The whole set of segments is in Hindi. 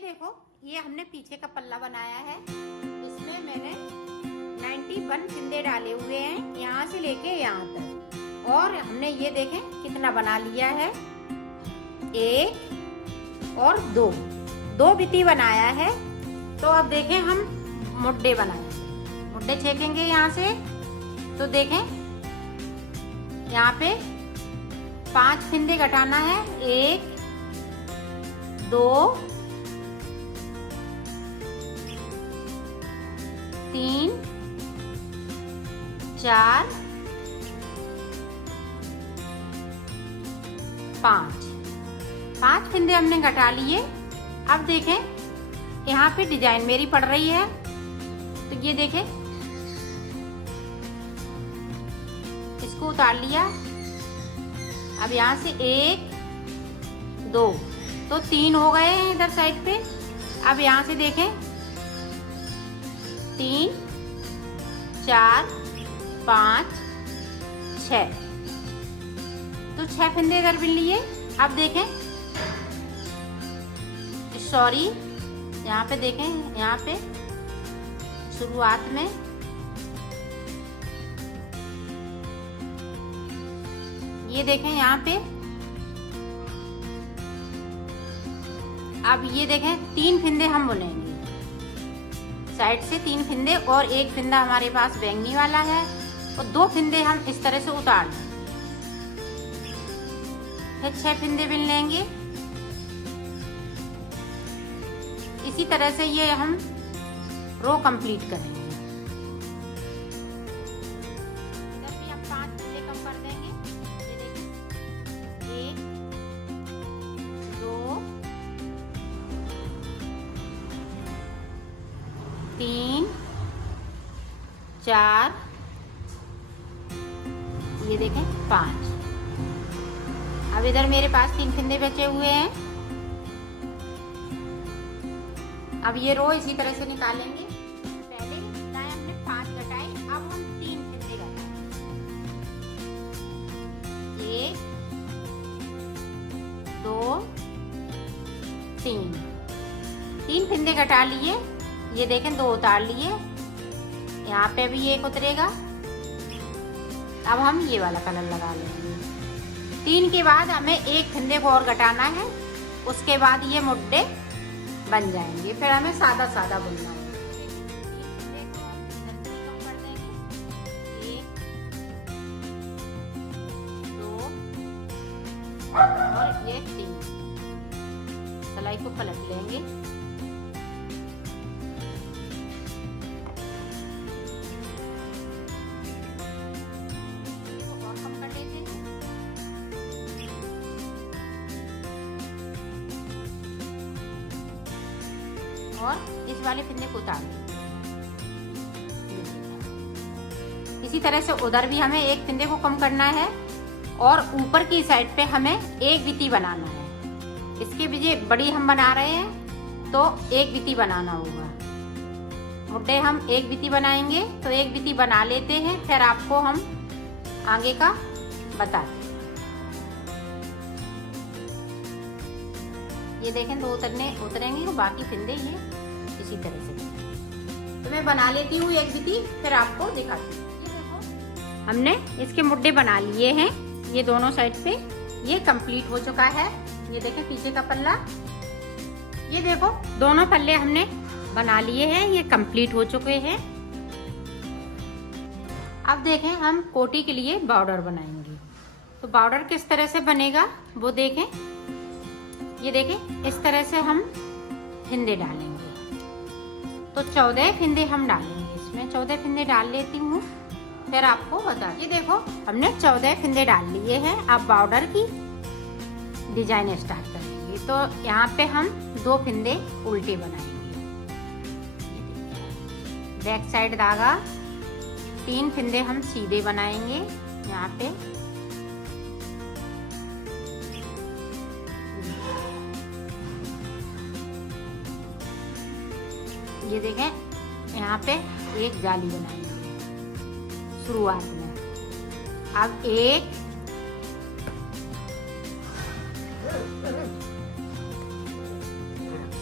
देखो, ये हमने पीछे का पल्ला बनाया है। इसमें मैंने 91 फिंदे डाले हुए हैं, यहाँ से लेके यहाँ तक। और हमने ये देखें कितना बना लिया है, 1 और 2 बिती बनाया है। तो अब देखें हम मुड्डे बनाएंगे, मुड्डे छेकेंगे यहाँ से। तो देखें यहाँ पे 5 फिंदे घटाना है, 1 2 3 4 5 फिंदे हमने घटा लिए। अब देखें यहाँ पे डिजाइन मेरी पड़ रही है, तो ये देखें इसको उतार लिया। अब यहाँ से 1 2 तो 3 हो गए हैं इधर साइड पे। अब यहाँ से देखें 3 4 5 6 तो 6 फिंदे इधर बिन लिए। अब देखें, सॉरी यहाँ पे देखें, यहाँ पे शुरुआत में ये देखें यहाँ पे। अब ये देखें 3 फिंदे हम बुनेंगे साइड से, 3 फिंदे और 1 फिंदा हमारे पास बैंगनी वाला है, और 2 फिंदे हम इस तरह से उतार लेंगे। फिर 6 फिंदे बिन लेंगे। इसी तरह से ये हम रो कंप्लीट करेंगे। इधर भी हम 5 फिंदे कम कर देंगे। ये देखिए 1 2 3 4 ये देखें 5। अब इधर मेरे पास 3 फिंदे बचे हुए हैं। अब ये रो इसी तरह से निकालेंगे। पहले हमने 5 घटाए, अब हम 3 फिंदे घटाएंगे। 1 2 3 फिंदे घटा लिए। ये देखें 2 उतार लिए, यहाँ पे भी 1 उतरेगा। अब हम ये वाला कलर लगा लेंगे। 3 के बाद हमें 1 फिंदे को और घटाना है, उसके बाद ये मुड्डे बन जाएंगे। फिर हमें सादा सादा बुनना है। 3 फिंदे को इधर से कम कर देंगे। 1 2 और ये 3। सिलाई को पलट लेंगे। और कम कर लेते हैं। और इस वाले फिंदे को उतार दें। इसी तरह से उधर भी हमें 1 फिंदे को कम करना है, और ऊपर की साइड पे हमें 1 बिती बनाना है। इसके भी बड़ी हम बना रहे हैं, तो 1 बिती बनाना होगा। मुड्डे हम 1 बिती बनाएंगे, तो 1 बिती बना लेते हैं, फिर आपको हम आगे का बताते हैं। ये देखें 2 उतरेंगे, और बाकी फिंदे ये इसी तरह से। तो मैं बना लेती हूँ 1 बिती, फिर आपको दिखाती हूँ। ये देखो हमने इसके मुड्डे बना लिए हैं, ये दोनों साइड पे ये कंप्लीट हो चुका है। ये देखें पीछे का पल्ला, ये देखो दोनों पल्ले हमने बना लिए हैं, ये कंप्लीट हो चुके हैं। अब देखें हम कोटी के लिए बॉर्डर बनाएंगे। तो बॉर्डर किस तरह से बनेगा वो देखें। ये देखें इस तरह से हम फिंदे डालेंगे। तो 14 फिंदे हम डालेंगे इसमें। 14 फिंदे डाल लेती हूँ, फिर आपको बता। ये देखो हमने 14 फिंदे डाल लिए हैं। अब बॉर्डर की डिजाइन स्टार्ट करेंगे। तो यहाँ पे हम 2 फिंदे उल्टे बनाएंगे। बैक साइड धागा, 3 फिंदे हम सीधे बनाएंगे यहाँ पे। ये देखें यहाँ पे एक जाली बनाएंगे शुरुआत में। अब एक,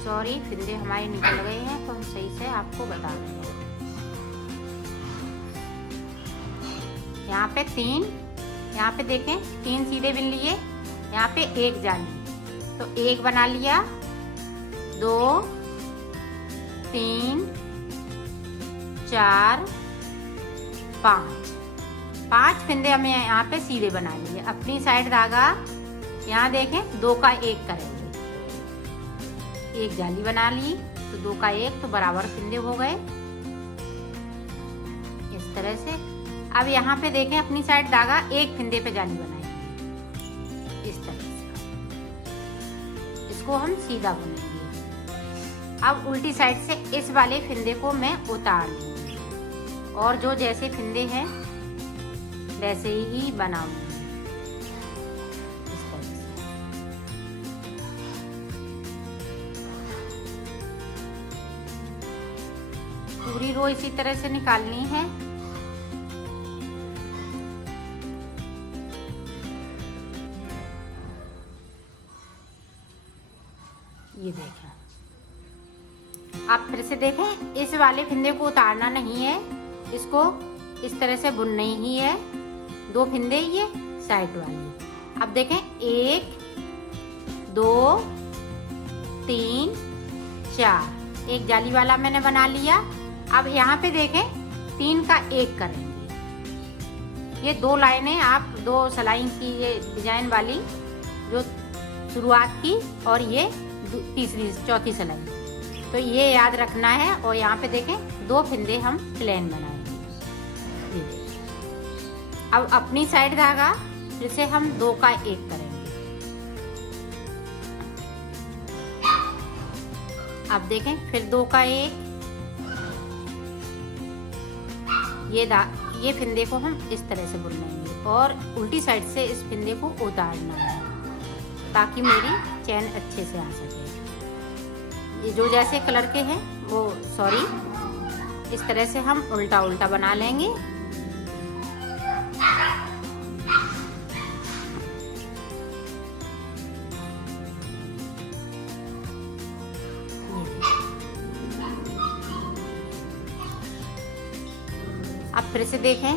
सॉरी, फिंदे हमारे निकल गए हैं तो हम सही से आपको बता रहे हैं। यहाँ पे 3, यहाँ पे देखें 3 सीधे बिन लिए, यहाँ पे 1 जाली, तो 1 बना लिया, 2 3 4 5 फिंदे हमें यहाँ पे सीधे बना लिए। अपनी साइड धागा यहाँ देखें 2 का 1 करेंगे, 1 जाली बना ली तो 2 का 1 तो बराबर फिंदे हो गए इस तरह से। अब यहाँ पे देखें अपनी साइड धागा 1 फिंदे पे जाली बनाएंगे इस तरह से, इसको हम सीधा बुनेंगे। अब उल्टी साइड से इस वाले फिंदे को मैं उतार लूंगी और जो जैसे फिंदे हैं वैसे ही बनाऊंगी इस तरह से। पूरी रो इसी तरह से निकालनी है। ये देखें, आप फिर से देखें, इस वाले फिंदे को उतारना नहीं है, इसको इस तरह से बुनना ही है। 2 फिंदे ये साइड वाली। अब देखें 1 2 3 4, 1 जाली वाला मैंने बना लिया। अब यहाँ पे देखें 3 का 1 करेंगे। ये 2 लाइनें आप 2 सिलाई की, ये डिजाइन वाली जो शुरुआत की और ये तीसरी चौथी सिलाई, तो ये याद रखना है। और यहाँ पे देखें 2 फिंदे हम प्लेन बनाएंगे। ये देखिए, अब अपनी साइड धागा फिर से हम 2 का 1 करेंगे। अब देखें फिर 2 का 1, ये फिंदे को हम इस तरह से बुन लेंगे और उल्टी साइड से इस फिंदे को उतारना है ताकि मेरी चैन अच्छे से आ सके। ये जो जैसे कलर के हैं वो इस तरह से हम उल्टा उल्टा बना लेंगे। अब फिर से देखें,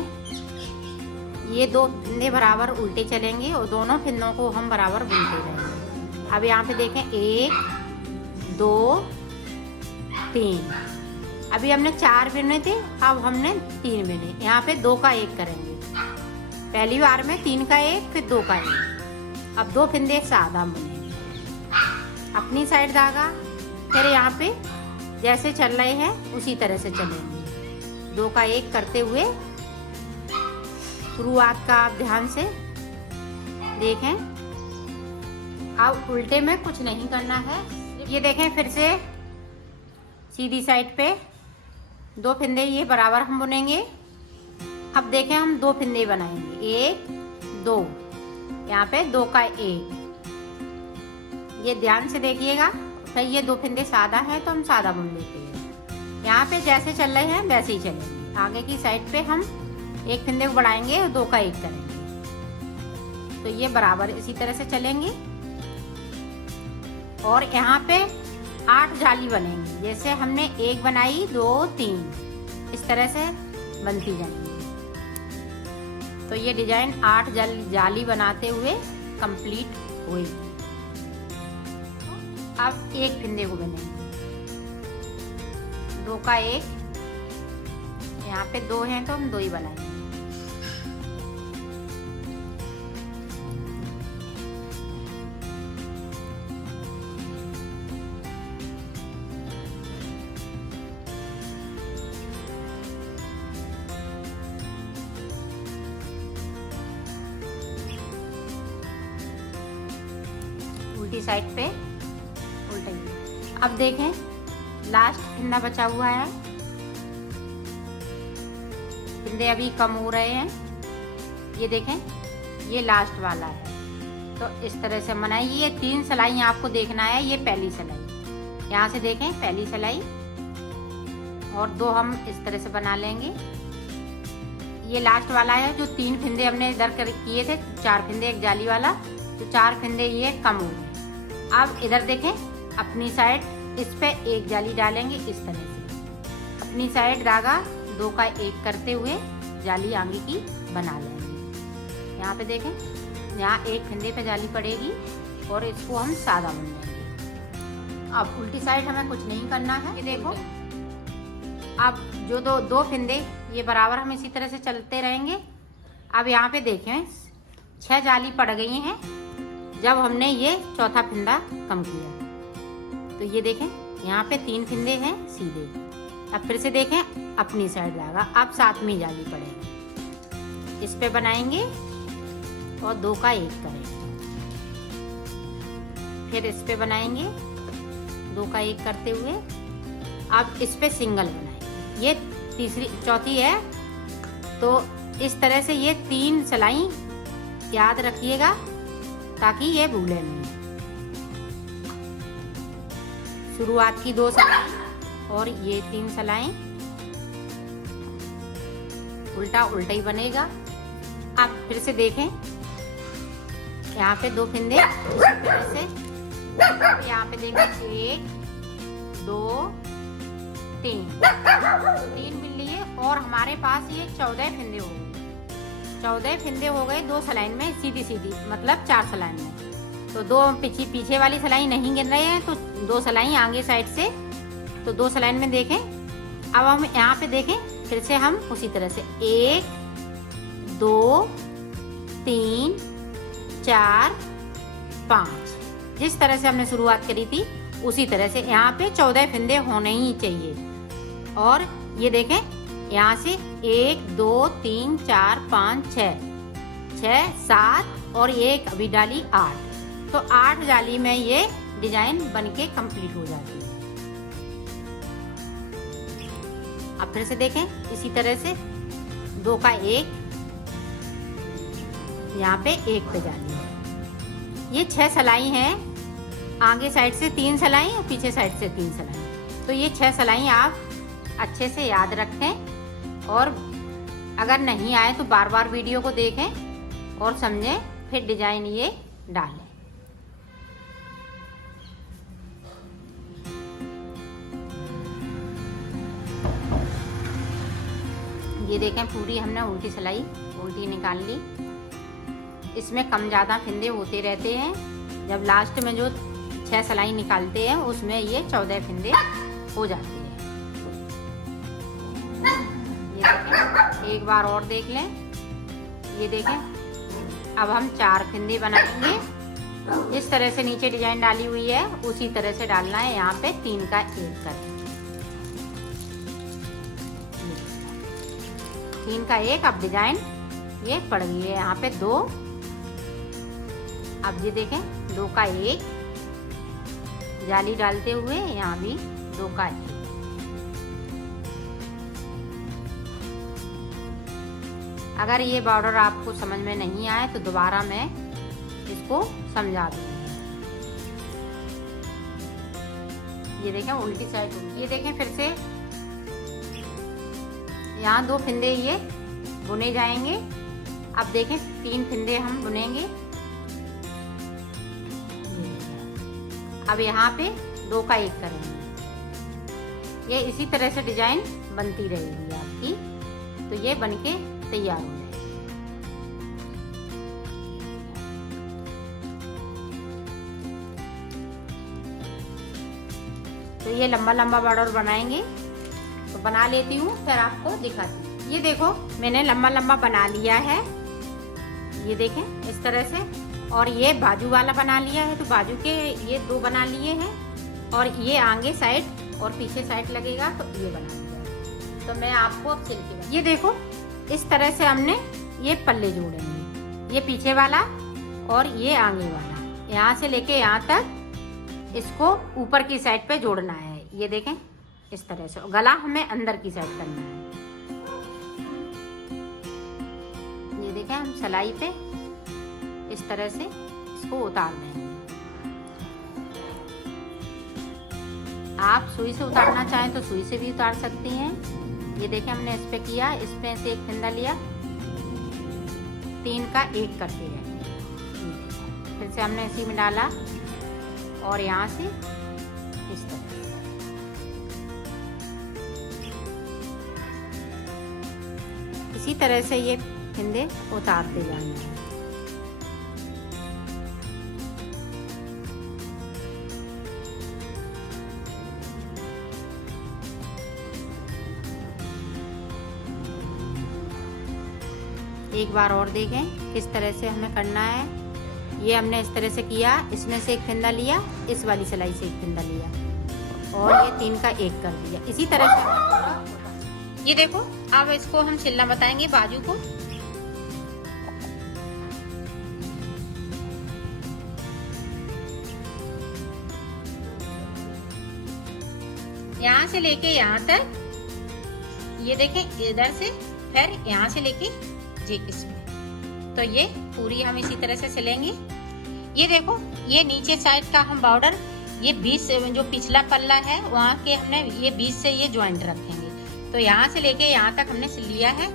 ये 2 फिंदे बराबर उल्टे चलेंगे और दोनों फिंदों को हम बराबर बुनते रहेंगे। अब यहाँ पे देखें 1 2 3, अभी हमने 4 बिने थे, अब हमने 3 बिने। यहाँ पे 2 का 1 करेंगे। पहली बार में 3 का 1, फिर 2 का 1। अब 2 फिंदे सादा बुनेंगे। अपनी साइड धागा फिर यहाँ पे जैसे चल रहे हैं उसी तरह से चलेंगे। 2 का 1 करते हुए शुरुआत का आप ध्यान से देखें। अब उल्टे में कुछ नहीं करना है। ये देखें फिर से सीधी साइड पे 2 फिंदे ये बराबर हम बुनेंगे। अब देखें हम 2 फिंदे बनाएंगे, 1 2, यहाँ पे 2 का 1। ये ध्यान से देखिएगा, फिर ये 2 फिंदे सादा है तो हम सादा बुन लेते हैं। यहाँ पे जैसे चल रहे हैं वैसे ही चलेंगे। आगे की साइड पे हम 1 फिंदे को बढ़ाएंगे और 2 का 1 करेंगे, तो ये बराबर इसी तरह से चलेंगे। और यहाँ पे 8 जाली बनेंगी। जैसे हमने 1 बनाई, 2 3, इस तरह से बनती जाएंगी। तो ये डिजाइन 8 जाली बनाते हुए कंप्लीट हुई। अब 1 फिंदे को बनेंगे, 2 का 1, यहाँ पे 2 हैं तो हम 2 ही बनाएंगे। उल्टी साइड पे उल्टा। अब देखें लास्ट फिंदा बचा हुआ है, फिंदे अभी कम हो रहे हैं। ये देखें ये लास्ट वाला है, तो इस तरह से बनाइए। ये 3 सिलाई आपको देखना है। ये पहली सिलाई, यहाँ से देखें पहली सिलाई, और 2 हम इस तरह से बना लेंगे। ये लास्ट वाला है जो 3 फिंदे हमने इधर कर किए थे, 4 फिंदे एक जाली वाला, तो 4 फिंदे ये कम हो गए। अब इधर देखें अपनी साइड इस पे एक जाली डालेंगे इस तरह से। अपनी साइड धागा 2 का 1 करते हुए जाली आगे की बना लेंगे। यहाँ पे देखें, यहाँ एक फंदे पे जाली पड़ेगी और इसको हम सादा बुन लेंगे। अब उल्टी साइड हमें कुछ नहीं करना है। ये देखो, अब जो दो फंदे ये बराबर हम इसी तरह से चलते रहेंगे। अब यहाँ पे देखें 6 जाली पड़ गई हैं जब हमने ये चौथा फंदा कम किया। तो ये देखें, यहाँ पे 3 फंदे हैं सीधे। अब फिर से देखें अपनी साइड धागा, अब 7वीं जाली पड़ेगी, इस पे बनाएंगे और 2 का 1 करेंगे। फिर इस पे बनाएंगे 2 का 1 करते हुए, अब इस पे सिंगल बनाएंगे। ये चौथी है, तो इस तरह से ये 3 सिलाई याद रखिएगा ताकि ये भूले नहीं। शुरुआत की 2 सिलाई और ये 3 सिलाई, उल्टा उल्टा ही बनेगा। अब फिर से देखें, यहाँ पे 2 फंदे इसी तरह से, यहाँ पे देखें 1 2 3 मिल लिए और हमारे पास ये 14 फंदे हो गए। 14 फंदे हो गए 2 सिलाई में, सीधी सीधी, मतलब 4 सिलाई में। तो 2 पीछे वाली सिलाई नहीं गिन रहे हैं, तो 2 सिलाई आगे साइड से, तो 2 सिलाई में देखें। अब हम यहाँ पे देखें, फिर से हम उसी तरह से 1 2 3 4 5, जिस तरह से हमने शुरुआत करी थी उसी तरह से यहाँ पे 14 फंदे होने ही चाहिए। और ये देखें, यहाँ से 1 2 3 4 5 6 7 और एक अभी डाली 8, तो 8 जाली में ये डिजाइन बनके कंप्लीट हो जाती है। अब फिर से देखें इसी तरह से 2 का 1, यहाँ पे 1 पे जाली है। ये 6 सिलाई हैं, आगे साइड से 3 सिलाई और पीछे साइड से 3 सिलाई। तो ये 6 सिलाई आप अच्छे से याद रखें और अगर नहीं आए तो बार बार वीडियो को देखें और समझें, फिर डिजाइन ये डालें। ये देखें, पूरी हमने उल्टी सिलाई उल्टी निकाल ली। इसमें कम ज़्यादा फंदे होते रहते हैं, जब लास्ट में जो 6 सिलाई निकालते हैं उसमें ये 14 फंदे हो जाते हैं। ये देखें, एक बार और देख लें। ये देखें, अब हम 4 फंदे बनाएंगे। इस तरह से नीचे डिजाइन डाली हुई है उसी तरह से डालना है। यहाँ पे 3 का 1 करें, 3 का 1। अब डिजाइन ये पड़ गई है यहाँ पे 2। अब ये देखें 2 का 1 जाली डालते हुए यहाँ भी 2 का 1। अगर ये बॉर्डर आपको समझ में नहीं आए तो दोबारा मैं इसको समझा दूंगी। ये देखें उल्टी साइड, ये देखें फिर से यहाँ 2 फंदे ये बुने जाएंगे। अब देखें 3 फंदे हम बुनेंगे। अब यहाँ पे 2 का 1 करेंगे। ये इसी तरह से डिजाइन बनती रहेगी आपकी, तो ये बनके तैयार हो जाएगी। तो ये लंबा लंबा बॉर्डर बनाएंगे, तो बना लेती हूँ फिर आपको दिखाती हूँ। ये देखो मैंने लंबा लंबा बना लिया है, ये देखें इस तरह से। और ये बाजू वाला बना लिया है, तो बाजू के ये 2 बना लिए हैं और ये आगे साइड और पीछे साइड लगेगा, तो ये बना लिया। तो मैं आपको अब सिल के, ये देखो इस तरह से हमने ये पल्ले जोड़ेंगे, ये पीछे वाला और ये आगे वाला, यहाँ से लेके यहाँ तक इसको ऊपर की साइड पे जोड़ना है। ये देखें इस तरह से, गला हमें अंदर की साइड करना है। ये देखें हम सिलाई पे इस तरह से इसको उतार देंगे। आप सुई से उतारना चाहें तो सुई से भी उतार सकती हैं। ये देखें हमने इस पे किया, इस पे से एक फंदा लिया, 3 का 1 करते जाएंगे। फिर से हमने इसी में डाला और यहाँ से इस तरह इसी तरह से ये फिंदे उतारते जाना है। एक बार और देखें किस तरह से हमें करना है। ये हमने इस तरह से किया, इसमें से एक फिंदा लिया, इस वाली सिलाई से एक फिंदा लिया और ये 3 का 1 कर दिया। इसी तरह से ये देखो, अब इसको हम सिलना बताएंगे बाजू को। यहाँ से लेके यहाँ तक, ये देखें, इधर से फिर यहाँ से लेके जी इसमें, तो ये पूरी हम इसी तरह से सिलेंगे। ये देखो, ये नीचे साइड का हम बॉर्डर, ये 20 जो पिछला पल्ला है वहाँ के हमने ये 20 से ये ज्वाइंट रखेंगे। तो यहाँ से लेके यहाँ तक हमने सिल लिया है।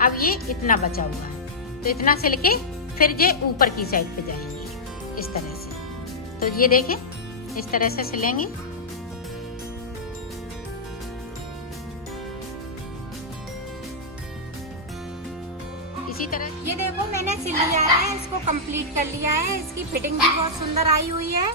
अब ये इतना बचा हुआ है, तो इतना सिल के फिर ये ऊपर की साइड पे जाएंगे इस तरह से। तो ये देखें, इस तरह से सिलेंगे। इसी तरह ये देखो, मैंने सिल लिया है, इसको कंप्लीट कर लिया है। इसकी फिटिंग भी बहुत सुंदर आई हुई है।